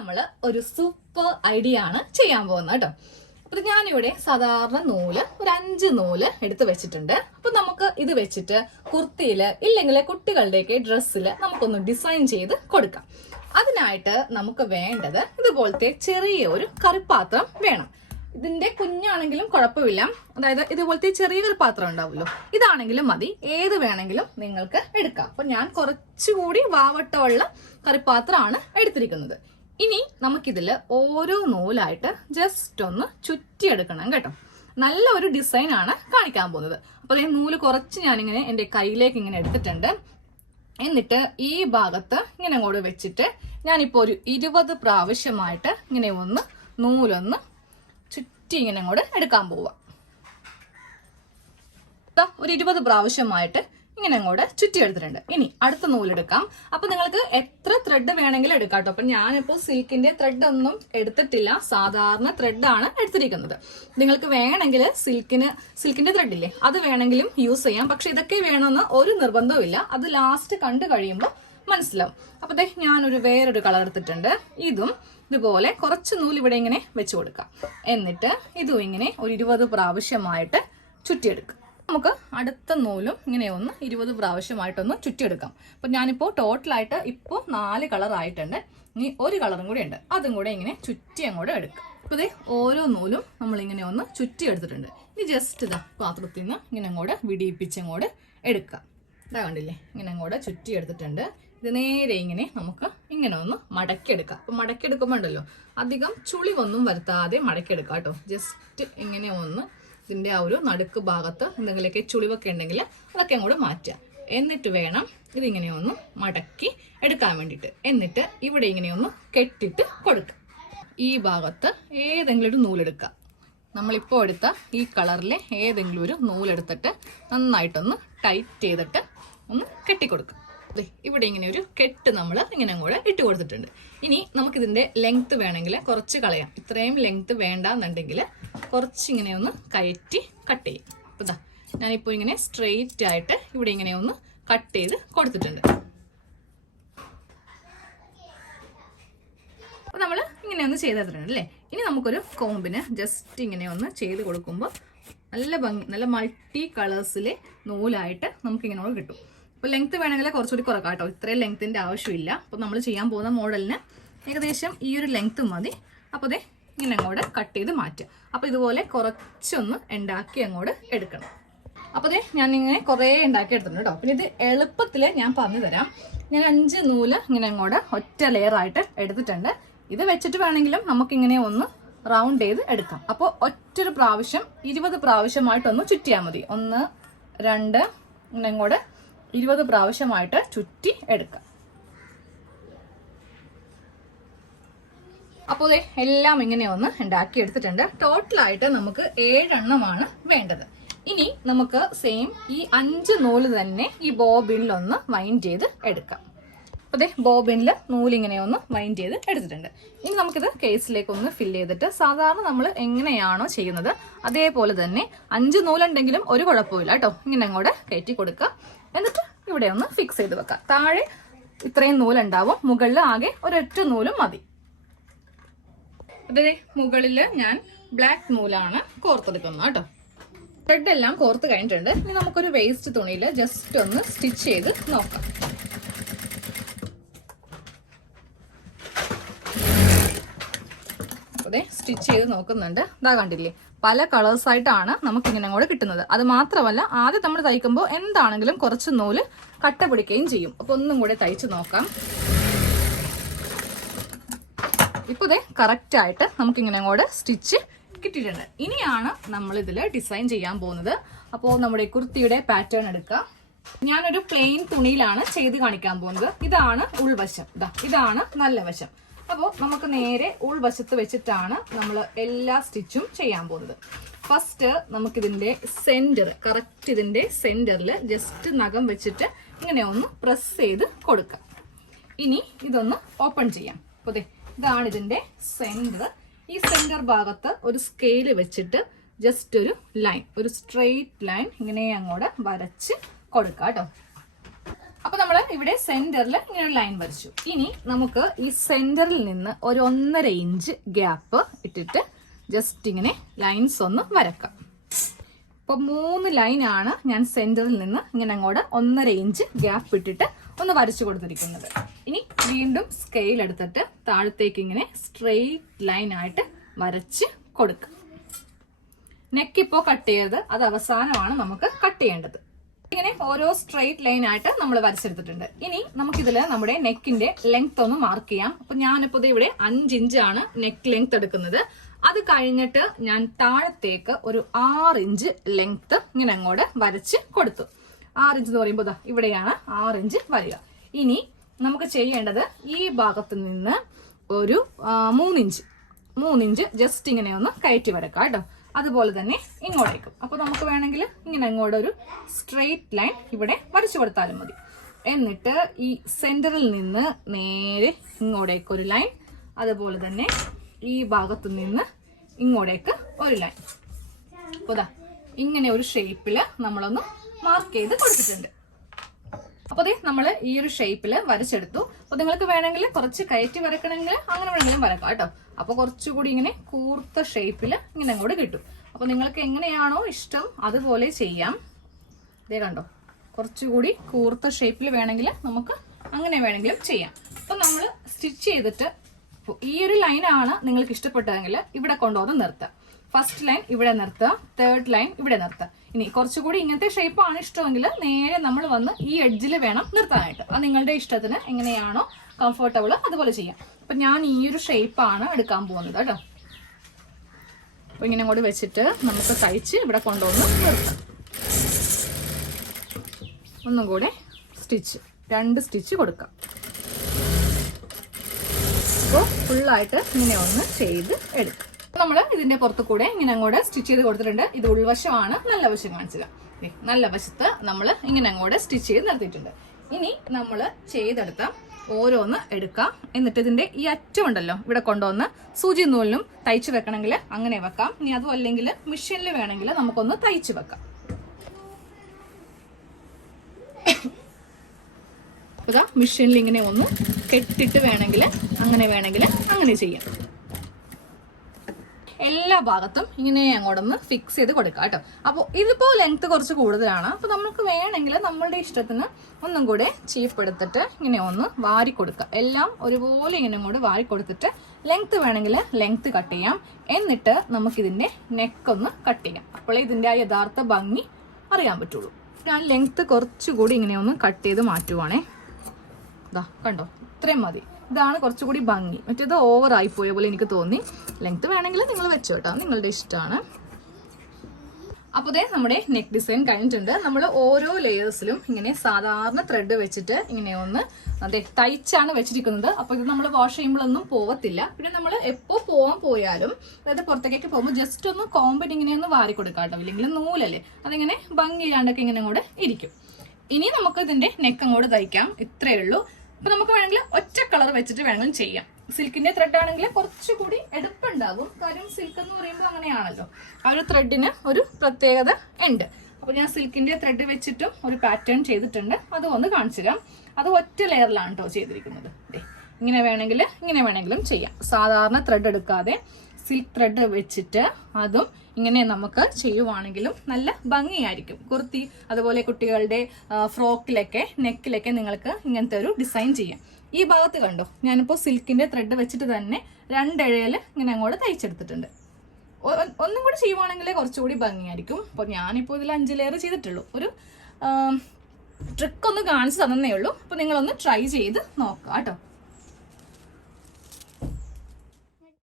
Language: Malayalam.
നമ്മൾ ഒരു സൂപ്പർ ഐഡിയ ആണ് ചെയ്യാൻ പോകുന്നത് കേട്ടോ. അപ്പൊ ഞാനിവിടെ സാധാരണ നൂല് ഒരു 5 നൂല് എടുത്ത് വെച്ചിട്ടുണ്ട്. അപ്പൊ നമുക്ക് ഇത് വെച്ചിട്ട് കുർത്തിയില് ഇല്ലെങ്കിൽ കുട്ടികളുടെയൊക്കെ ഡ്രസ്സില് നമുക്കൊന്ന് ഡിസൈൻ ചെയ്ത് കൊടുക്കാം. അതിനായിട്ട് നമുക്ക് വേണ്ടത് ഇതുപോലത്തെ ചെറിയ ഒരു കറിപ്പാത്രം വേണം. ഇതിന്റെ കുഞ്ഞാണെങ്കിലും കുഴപ്പമില്ല, അതായത് ഇതുപോലത്തെ ചെറിയൊരു പാത്രം ഉണ്ടാവുമല്ലോ, ഇതാണെങ്കിലും മതി, ഏത് വേണമെങ്കിലും നിങ്ങൾക്ക് എടുക്കാം. അപ്പൊ ഞാൻ കുറച്ചുകൂടി വാവട്ടമുള്ള കറിപ്പാത്രമാണ് എടുത്തിരിക്കുന്നത്. ഇനി നമുക്കിതില് ഓരോ നൂലായിട്ട് ജസ്റ്റ് ഒന്ന് ചുറ്റിയെടുക്കണം കേട്ടോ. നല്ല ഒരു ഡിസൈൻ ആണ് കാണിക്കാൻ പോകുന്നത്. അപ്പൊ ഈ നൂല് കുറച്ച് ഞാനിങ്ങനെ എന്റെ കയ്യിലേക്ക് ഇങ്ങനെ എടുത്തിട്ടുണ്ട്. എന്നിട്ട് ഈ ഭാഗത്ത് ഇങ്ങനെ അങ്ങോട്ട് വെച്ചിട്ട് ഞാനിപ്പോ ഒരു 20 പ്രാവശ്യമായിട്ട് ഇങ്ങനെ ഒന്ന് നൂലൊന്ന് ചുറ്റി ഇങ്ങനെ അങ്ങോട്ട് എടുക്കാൻ പോവാ. ഒരു 20 പ്രാവശ്യമായിട്ട് ഇങ്ങനെ അങ്ങോട്ട് ചുറ്റി എടുത്തിട്ടുണ്ട്. ഇനി അടുത്ത നൂലെടുക്കാം. അപ്പൊ നിങ്ങൾക്ക് എത്ര ത്രെഡ് വേണമെങ്കിലും എടുക്കാം കേട്ടോ. അപ്പൊ ഞാനിപ്പോ സിൽക്കിന്റെ ത്രെഡ് ഒന്നും എടുത്തിട്ടില്ല, സാധാരണ ത്രെഡാണ് എടുത്തിരിക്കുന്നത്. നിങ്ങൾക്ക് വേണമെങ്കിൽ സിൽക്കിന്റെ ത്രെഡ് ഇല്ലേ, അത് വേണമെങ്കിലും യൂസ് ചെയ്യാം. പക്ഷെ ഇതൊക്കെ വേണമെന്ന് ഒരു നിർബന്ധവും ഇല്ല, അത് ലാസ്റ്റ് കണ്ടു കഴിയുമ്പോൾ മനസ്സിലാവും. അപ്പൊ ഞാനൊരു വേറൊരു കളർ എടുത്തിട്ടുണ്ട്. ഇതും ഇതുപോലെ കുറച്ച് നൂല് ഇവിടെ ഇങ്ങനെ വെച്ച് കൊടുക്കാം. എന്നിട്ട് ഇതും ഇങ്ങനെ ഒരു 20 പ്രാവശ്യമായിട്ട് ചുറ്റിയെടുക്കാം. നമുക്ക് അടുത്ത നൂലും ഇങ്ങനെ ഒന്ന് 20 പ്രാവശ്യമായിട്ടൊന്ന് ചുറ്റിയെടുക്കാം. അപ്പൊ ഞാനിപ്പോ ടോട്ടലായിട്ട് ഇപ്പോൾ 4 കളർ ആയിട്ടുണ്ട്. ഇനി ഒരു കളറും കൂടി ഉണ്ട്, അതും കൂടെ ഇങ്ങനെ ചുറ്റി അങ്ങോട്ട് എടുക്കാം. അപ്പൊ ഓരോ നൂലും നമ്മളിങ്ങനെ ഒന്ന് ചുറ്റി എടുത്തിട്ടുണ്ട്. ഇനി ജസ്റ്റ് ഇതാ പാത്രത്തിൽ നിന്ന് ഇങ്ങനെ അങ്ങോട്ട് വിടിയിപ്പിച്ചങ്ങോട്ട് എടുക്കാം. ഇതാ കണ്ടില്ലേ, ഇങ്ങനെ അങ്ങോട്ട് ചുറ്റി എടുത്തിട്ടുണ്ട്. ഇത് നേരെ ഇങ്ങനെ നമുക്ക് ഇങ്ങനെ ഒന്ന് മടക്കിയെടുക്കാം. അപ്പൊ മടക്കിയെടുക്കുമ്പോൾ ഉണ്ടല്ലോ, അധികം ചുളിവൊന്നും വരുത്താതെ മടക്കിയെടുക്കാം കേട്ടോ. ജസ്റ്റ് ഇങ്ങനെ ഒന്ന് ഇതിന്റെ ആ ഒരു നടുക്ക് ഭാഗത്ത് എന്തെങ്കിലുമൊക്കെ ചുളിവൊക്കെ ഉണ്ടെങ്കിൽ അതൊക്കെ അങ്ങോട്ട് മാറ്റുക. എന്നിട്ട് വേണം ഇതിങ്ങനെ ഒന്ന് മടക്കി എടുക്കാൻ വേണ്ടിയിട്ട്. എന്നിട്ട് ഇവിടെ ഇങ്ങനെ ഒന്ന് കെട്ടിട്ട് കൊടുക്കുക. ഈ ഭാഗത്ത് ഏതെങ്കിലും ഒരു നൂലെടുക്കുക. നമ്മളിപ്പോൾ എടുത്ത ഈ കളറിലെ ഏതെങ്കിലും ഒരു നൂലെടുത്തിട്ട് നന്നായിട്ടൊന്ന് ടൈറ്റ് ചെയ്തിട്ട് ഒന്ന് കെട്ടിക്കൊടുക്കുക. ഇവിടെ ഇങ്ങനെ ഒരു കെട്ട് നമ്മൾ ഇങ്ങനെ കൂടെ ഇട്ട് കൊടുത്തിട്ടുണ്ട്. ഇനി നമുക്കിതിന്റെ ലെങ്ത് വേണമെങ്കിൽ കുറച്ച് കളയാം. ഇത്രയും ലെങ്ത് വേണ്ടാന്നുണ്ടെങ്കിൽ കുറച്ചിങ്ങനെ ഒന്ന് കയറ്റി കട്ട് ചെയ്യും. അപ്പൊ ഇതാ ഞാനിപ്പോൾ ഇങ്ങനെ സ്ട്രെയിറ്റ് ആയിട്ട് ഇവിടെ ഇങ്ങനെ ഒന്ന് കട്ട് ചെയ്ത് കൊടുത്തിട്ടുണ്ട്. അപ്പൊ നമ്മൾ ഇങ്ങനെ ഒന്ന് ചെയ്തിട്ടുണ്ട് അല്ലേ. ഇനി നമുക്കൊരു കോമ്പിന് ജസ്റ്റ് ഇങ്ങനെ ഒന്ന് ചെയ്ത് കൊടുക്കുമ്പോൾ നല്ല ഭംഗി, നല്ല മൾട്ടി കളേഴ്സിലെ നൂലായിട്ട് നമുക്കിങ്ങനെ കിട്ടും. അപ്പൊ ലെങ്ത് വേണമെങ്കിൽ കുറച്ചുകൂടി കുറക്കാം കേട്ടോ. ഇത്രയും ലെങ്ത്തിന്റെ ആവശ്യമില്ല. അപ്പൊ നമ്മൾ ചെയ്യാൻ പോകുന്ന മോഡലിന് ഏകദേശം ഈ ഒരു ലെങ്ത് മതി. അപ്പൊ ഇങ്ങനെ അങ്ങോട്ട് കട്ട് ചെയ്ത് മാറ്റുക. അപ്പൊ ഇതുപോലെ കുറച്ചൊന്ന് ഉണ്ടാക്കി അങ്ങോട്ട് എടുക്കണം. അപ്പൊ ഞാനിങ്ങനെ കുറേ ഉണ്ടാക്കി എടുത്തിട്ടുണ്ട് കേട്ടോ. പിന്നെ ഇത് എളുപ്പത്തിൽ ഞാൻ പറഞ്ഞു തരാം. ഞാൻ 5 നൂല് ഇങ്ങനെ അങ്ങോട്ട് ഒറ്റ ലെയർ ആയിട്ട് എടുത്തിട്ടുണ്ട്. ഇത് വെച്ചിട്ട് വേണമെങ്കിലും നമുക്കിങ്ങനെ ഒന്ന് റൗണ്ട് ചെയ്ത് എടുക്കാം. അപ്പോൾ ഒറ്റൊരു പ്രാവശ്യം 20 പ്രാവശ്യമായിട്ടൊന്ന് ചുറ്റിയാൽ മതി. 1 2 ഇങ്ങനെ അങ്ങോട്ട് 20 പ്രാവശ്യമായിട്ട് ചുറ്റി എടുക്കാം. അപ്പോൾ എല്ലാം ഇങ്ങനെ ഒന്ന് ഉണ്ടാക്കി എടുത്തിട്ടുണ്ട്. ടോട്ടലായിട്ട് നമുക്ക് 7 എണ്ണമാണ് വേണ്ടത്. ഇനി നമുക്ക് സെയിം ഈ 5 നൂല് തന്നെ ഈ ബോബിനിലൊന്ന് വൈൻഡ് ചെയ്ത് എടുക്കാം. അപ്പോൾ ബോബിനിൽ നൂലിങ്ങനെ ഒന്ന് വൈൻഡ് ചെയ്ത് എടുത്തിട്ടുണ്ട്. ഇനി നമുക്കിത് കേസിലേക്ക് ഒന്ന് ഫില്ല് ചെയ്തിട്ട് സാധാരണ നമ്മൾ എങ്ങനെയാണോ ചെയ്യുന്നത് അതേപോലെ തന്നെ 5 നൂലുണ്ടെങ്കിലും ഒരു കുഴപ്പമില്ല കേട്ടോ. ഇങ്ങനെ അങ്ങോട്ട് കയറ്റി കൊടുക്കുക. എന്നിട്ട് ഇവിടെ ഒന്ന് ഫിക്സ് ചെയ്ത് വെക്കാം. താഴെ ഇത്രയും നൂലുണ്ടാവും, മുകളിൽ ആകെ ഒരൊറ്റ നൂലും മതി. അതെ, മുകളില് ഞാൻ ബ്ലാക്ക് നൂലാണ് കോർത്തെടുക്കുന്നത് കേട്ടോ. ത്രെഡ് എല്ലാം കോർത്ത് കഴിഞ്ഞിട്ടുണ്ട്. ഇനി നമുക്കൊരു വേസ്റ്റ് തുണിയിൽ ജസ്റ്റ് ഒന്ന് സ്റ്റിച്ച് ചെയ്ത് നോക്കാം. അതെ, സ്റ്റിച്ച് ചെയ്ത് നോക്കുന്നുണ്ട്. ഇതാ കണ്ടില്ലേ, പല കളേഴ്സ് ആയിട്ടാണ് നമുക്കിങ്ങനെ കൂടെ കിട്ടുന്നത്. അത് മാത്രമല്ല, ആദ്യം നമ്മൾ തയ്ക്കുമ്പോൾ എന്താണെങ്കിലും കുറച്ച് നൂല് കട്ട പിടിക്കുകയും ചെയ്യും. അപ്പൊ ഒന്നും കൂടെ തയ്ച്ച് നോക്കാം. ഇപ്പൊ കറക്റ്റ് ആയിട്ട് നമുക്കിങ്ങനെ കൂടെ സ്റ്റിച്ച് കിട്ടിയിട്ടുണ്ട്. ഇനിയാണ് നമ്മൾ ഇതിൽ ഡിസൈൻ ചെയ്യാൻ പോകുന്നത്. അപ്പോൾ നമ്മുടെ കുർത്തിയുടെ പാറ്റേൺ എടുക്കാം. ഞാനൊരു പ്ലെയിൻ തുണിയിലാണ് ചെയ്ത് കാണിക്കാൻ പോകുന്നത്. ഇതാണ് ഉൾവശം, ഇതാണ് നല്ല വശം. അപ്പോൾ നമുക്ക് നേരെ ഉൾവശത്ത് വെച്ചിട്ടാണ് നമ്മൾ എല്ലാ സ്റ്റിച്ചും ചെയ്യാൻ പോകുന്നത്. ഫസ്റ്റ് നമുക്കിതിന്റെ സെന്റർ, കറക്റ്റ് ഇതിന്റെ സെന്ററിൽ ജസ്റ്റ് നഖം വെച്ചിട്ട് ഇങ്ങനെ ഒന്ന് പ്രസ് ചെയ്ത് കൊടുക്കാം. ഇനി ഇതൊന്ന് ഓപ്പൺ ചെയ്യാം. അപ്പോൾ ഇതാണ് ഇതിന്റെ സെന്റർ. ഈ സെന്റർ ഭാഗത്ത് ഒരു സ്കെയില് വെച്ചിട്ട് ജസ്റ്റ് ഒരു ലൈൻ, ഒരു സ്ട്രെയിറ്റ് ലൈൻ ഇങ്ങനെ അങ്ങോട്ട് വരച്ച് കൊടുക്കാം കേട്ടോ. അപ്പൊ നമ്മൾ ഇവിടെ സെന്ററിൽ ഇങ്ങനെ ഒരു ലൈൻ വരച്ചു. ഇനി നമുക്ക് ഈ സെന്ററിൽ നിന്ന് ഒരു 1.5 ഇഞ്ച് ഗ്യാപ്പ് ഇട്ടിട്ട് ജസ്റ്റ് ഇങ്ങനെ ലൈൻസ് ഒന്ന് വരക്കാം. ഇപ്പൊ 3 ലൈനാണ് ഞാൻ സെന്ററിൽ നിന്ന് ഇങ്ങനെ അങ്ങോട്ട് 1.5 ഇഞ്ച് ഗ്യാപ്പ് ഇട്ടിട്ട് ഒന്ന് വരച്ചു കൊടുത്തിരിക്കുന്നത്. ഇനി വീണ്ടും സ്കെയിൽ എടുത്തിട്ട് താഴത്തേക്ക് ഇങ്ങനെ സ്ട്രെയിറ്റ് ലൈൻ ആയിട്ട് വരച്ച് കൊടുക്കുക. നെക്ക് ഇപ്പോൾ കട്ട് ചെയ്തത്, അത് അവസാനമാണ് നമുക്ക് കട്ട് ചെയ്യേണ്ടത്. ഇങ്ങനെ ഓരോ സ്ട്രെയിറ്റ് ലൈൻ ആയിട്ട് നമ്മൾ വരച്ചെടുത്തിട്ടുണ്ട്. ഇനി നമുക്കിതില് നമ്മുടെ നെക്കിന്റെ ലെങ്ത് ഒന്ന് മാർക്ക് ചെയ്യാം. അപ്പൊ ഞാനിപ്പോ ഇവിടെ 5 ഇഞ്ചാണ് നെക്ക് ലെങ്ത് എടുക്കുന്നത്. അത് കഴിഞ്ഞിട്ട് ഞാൻ താഴത്തേക്ക് ഒരു 6 ഇഞ്ച് ലെങ്ത് ഇങ്ങനെ അങ്ങോട്ട് വരച്ച് കൊടുത്തു. 6 ഇഞ്ച് എന്ന് പറയുമ്പോൾ ഇവിടെയാണ് 6 ഇഞ്ച് വരിക. ഇനി നമുക്ക് ചെയ്യേണ്ടത് ഈ ഭാഗത്ത് നിന്ന് ഒരു 3 ഇഞ്ച് ജസ്റ്റ് ഇങ്ങനെ ഒന്ന് കയറ്റി വരക്കാം കേട്ടോ. അതുപോലെ തന്നെ ഇങ്ങോട്ടേക്കും. അപ്പൊ നമുക്ക് വേണമെങ്കിൽ ഇങ്ങനെ അങ്ങോട്ട് ഒരു സ്ട്രെയിറ്റ് ലൈൻ ഇവിടെ വരച്ചു കൊടുത്താലും മതി. എന്നിട്ട് ഈ സെന്ററിൽ നിന്ന് നേരെ ഇങ്ങോട്ടേക്ക് ഒരു ലൈൻ, അതുപോലെ തന്നെ ഈ ഭാഗത്തു നിന്ന് ഇങ്ങോട്ടേക്ക് ഒരു ലൈൻ. അപ്പൊ ഇങ്ങനെ ഒരു ഷേപ്പില് നമ്മളൊന്ന് മാർക്ക് ചെയ്ത് കൊടുത്തിട്ടുണ്ട്. അപ്പൊ അതെ നമ്മൾ ഈ ഒരു ഷേപ്പില് വരച്ചെടുത്തു. അപ്പൊ നിങ്ങൾക്ക് വേണമെങ്കിൽ കുറച്ച് കയറ്റി വരക്കണമെങ്കിൽ അങ്ങനെ വേണമെങ്കിലും വരക്കാം കേട്ടോ. അപ്പൊ കുറച്ചുകൂടി ഇങ്ങനെ കൂർത്ത ഷേപ്പില് ഇങ്ങനെ അങ്ങോട്ട് കിട്ടും. അപ്പൊ നിങ്ങൾക്ക് എങ്ങനെയാണോ ഇഷ്ടം അതുപോലെ ചെയ്യാം. ഇതേ കണ്ടോ, കുറച്ചുകൂടി കൂർത്ത ഷേപ്പിൽ വേണമെങ്കിൽ നമുക്ക് അങ്ങനെ വേണമെങ്കിലും ചെയ്യാം. അപ്പൊ നമ്മൾ സ്റ്റിച്ച് ചെയ്തിട്ട് ഈ ഒരു ലൈനാണ് നിങ്ങൾക്ക് ഇഷ്ടപ്പെട്ടതെങ്കിൽ ഇവിടെ കൊണ്ടുവന്ന് നിർത്താം. ഫസ്റ്റ് ലൈൻ ഇവിടെ നിർത്തുക, 3rd ലൈൻ ഇവിടെ നിർത്തുക. ഇനി കുറച്ചുകൂടി ഇങ്ങനത്തെ ഷേപ്പാണ് ഇഷ്ടമെങ്കിൽ നേരെ നമ്മൾ വന്ന് ഈ എഡ്ജിൽ വേണം നിർത്താനായിട്ട്. അത് നിങ്ങളുടെ ഇഷ്ടത്തിന് എങ്ങനെയാണോ കംഫർട്ടബിൾ അതുപോലെ ചെയ്യാം. അപ്പൊ ഞാൻ ഈ ഒരു ഷേപ്പാണ് എടുക്കാൻ പോകുന്നത് കേട്ടോ. അപ്പൊ ഇങ്ങനെ കൂടി വെച്ചിട്ട് നമുക്ക് തയ്ച്ച് ഇവിടെ കൊണ്ടുവന്ന് നിർത്താം. ഒന്നും കൂടെ സ്റ്റിച്ച് 2 സ്റ്റിച്ച് കൊടുക്കാം. അപ്പോൾ ഫുള്ളായിട്ട് ഇങ്ങനെ ഒന്ന് ചെയ്ത് എടുക്കാം. നമ്മൾ ഇതിന്റെ പുറത്തു കൂടെ ഇങ്ങനെ അങ്ങോട്ട് സ്റ്റിച്ച് ചെയ്ത് കൊടുത്തിട്ടുണ്ട്. ഇത് ഉൾവശമാണ്, നല്ല വശം കാണിച്ചത്. നല്ല വശത്ത് നമ്മൾ ഇങ്ങനെ അങ്ങോട്ട് സ്റ്റിച്ച് ചെയ്ത് നിർത്തിയിട്ടുണ്ട്. ഇനി നമ്മൾ ചെയ്തെടുത്ത ഓരോന്ന് എടുക്കാം. എന്നിട്ട് ഇതിന്റെ ഈ അറ്റം ഉണ്ടല്ലോ ഇവിടെ കൊണ്ടുവന്ന് സൂചി നൂലിനും തയ്ച്ചു വെക്കണമെങ്കിൽ അങ്ങനെ വെക്കാം. ഇനി അതും അല്ലെങ്കിൽ മെഷീനിൽ വേണമെങ്കിൽ നമുക്കൊന്ന് തയ്ച്ചു വെക്കാം. മെഷീനിൽ ഇങ്ങനെ ഒന്ന് കെട്ടിട്ട് വേണമെങ്കിൽ അങ്ങനെ ചെയ്യാം. എല്ലാ ഭാഗത്തും ഇങ്ങനെ അങ്ങോട്ടൊന്ന് ഫിക്സ് ചെയ്ത് കൊടുക്കാം കേട്ടോ. അപ്പോൾ ഇതിപ്പോ ലെങ്ത് കുറച്ച് കൂടുതലാണ്. അപ്പൊ നമുക്ക് വേണമെങ്കിൽ നമ്മളുടെ ഇഷ്ടത്തിന് ഒന്നും കൂടെ ചീപ്പ് എടുത്തിട്ട് ഇങ്ങനെ ഒന്ന് വാരി കൊടുക്കുക. എല്ലാം ഒരുപോലെ ഇങ്ങനെ അങ്ങോട്ട് വാരി കൊടുത്തിട്ട് ലെങ്ത് വേണമെങ്കിൽ ലെങ്ത് കട്ട് ചെയ്യാം. എന്നിട്ട് നമുക്കിതിന്റെ നെക്കൊന്ന് കട്ട് ചെയ്യാം. അപ്പോഴേ ഇതിന്റെ ആ യഥാർത്ഥ ഭംഗി അറിയാൻ പറ്റുള്ളൂ. ഞാൻ ലെങ്ത് കുറച്ചുകൂടി ഇങ്ങനെ ഒന്ന് കട്ട് ചെയ്ത് മാറ്റുവാണേ. കണ്ടോ, ഇത്രയും മതി. ഇതാണ് കുറച്ചുകൂടി ഭംഗി. മറ്റേത് ഓവർ ആയിപ്പോയ പോലെ എനിക്ക് തോന്നി. ലെങ്ത് വേണമെങ്കിൽ നിങ്ങൾ വെച്ചോ കേട്ടോ, നിങ്ങളുടെ ഇഷ്ടമാണ്. അപ്പോൾ ദേ നമ്മുടെ നെക്ക് ഡിസൈൻ കഴിഞ്ഞിട്ടുണ്ട്. നമ്മൾ ഓരോ ലെയേഴ്സിലും ഇങ്ങനെ സാധാരണ ത്രെഡ് വെച്ചിട്ട് ഇങ്ങനെ ഒന്ന് തയ്ച്ചാണ് വെച്ചിരിക്കുന്നത്. അപ്പോൾ ഇത് നമ്മൾ വാഷ് ചെയ്യുമ്പോഴൊന്നും പോവത്തില്ല. പിന്നെ നമ്മൾ എപ്പോൾ പോയാലും അതായത് പുറത്തേക്കൊക്കെ പോകുമ്പോൾ ജസ്റ്റ് ഒന്ന് കോമ്പിന് ഇങ്ങനെ ഒന്ന് വാരി കൊടുക്കാം കേട്ടോ. ഇല്ലെങ്കിൽ നൂലല്ലേ, അതിങ്ങനെ ഭംഗിയില്ലാണ്ടൊക്കെ ഇങ്ങനെ അങ്ങോട്ട് ഇരിക്കും. ഇനി നമുക്ക് ഇതിന്റെ നെക്ക് അങ്ങോട്ട് തയ്ക്കാം. ഇത്രയേ ഉള്ളൂ. അപ്പൊ നമുക്ക് വേണമെങ്കിൽ ഒറ്റ കളർ വെച്ചിട്ട് വേണമെങ്കിലും ചെയ്യാം. സിൽക്കിന്റെ ത്രെഡ് ആണെങ്കിൽ കുറച്ചുകൂടി എടുപ്പുണ്ടാകും. കാര്യം സിൽക്ക് എന്ന് പറയുമ്പോൾ അങ്ങനെയാണല്ലോ, ആ ഒരു ത്രെഡിന് ഒരു പ്രത്യേകത ഉണ്ട്. അപ്പൊ ഞാൻ സിൽക്കിന്റെ ത്രെഡ് വെച്ചിട്ടും ഒരു പാറ്റേൺ ചെയ്തിട്ടുണ്ട്. അത് ഒന്ന് കാണിച്ചു തരാം. അത് ഒറ്റ ലെയറിലാണ് കേട്ടോ ചെയ്തിരിക്കുന്നത്. ഇങ്ങനെ വേണമെങ്കിലും ചെയ്യാം. സാധാരണ ത്രെഡ് എടുക്കാതെ സിൽക്ക് ത്രെഡ് വെച്ചിട്ട് അതും ഇങ്ങനെ നമുക്ക് ചെയ്യുവാണെങ്കിലും നല്ല ഭംഗിയായിരിക്കും. കുർത്തി അതുപോലെ കുട്ടികളുടെ ഫ്രോക്കിലൊക്കെ നെക്കിലൊക്കെ നിങ്ങൾക്ക് ഇങ്ങനത്തെ ഒരു ഡിസൈൻ ചെയ്യാം. ഈ ഭാഗത്ത് കണ്ടോ, ഞാനിപ്പോൾ സിൽക്കിന്റെ ത്രെഡ് വെച്ചിട്ട് തന്നെ 2 ഇഴയിൽ ഇങ്ങനെ അങ്ങോട്ട് തയ്ച്ചെടുത്തിട്ടുണ്ട്. ഒന്നും കൂടി ചെയ്യുവാണെങ്കിൽ കുറച്ചുകൂടി ഭംഗിയായിരിക്കും. അപ്പോൾ ഞാനിപ്പോൾ ഇതിൽ 5 ലെയർ ചെയ്തിട്ടുള്ളൂ. ഒരു ട്രിക്ക് ഒന്ന് കാണിച്ചു തന്നേ ഉള്ളൂ. അപ്പോൾ നിങ്ങളൊന്ന് ട്രൈ ചെയ്ത് നോക്കാം കേട്ടോ.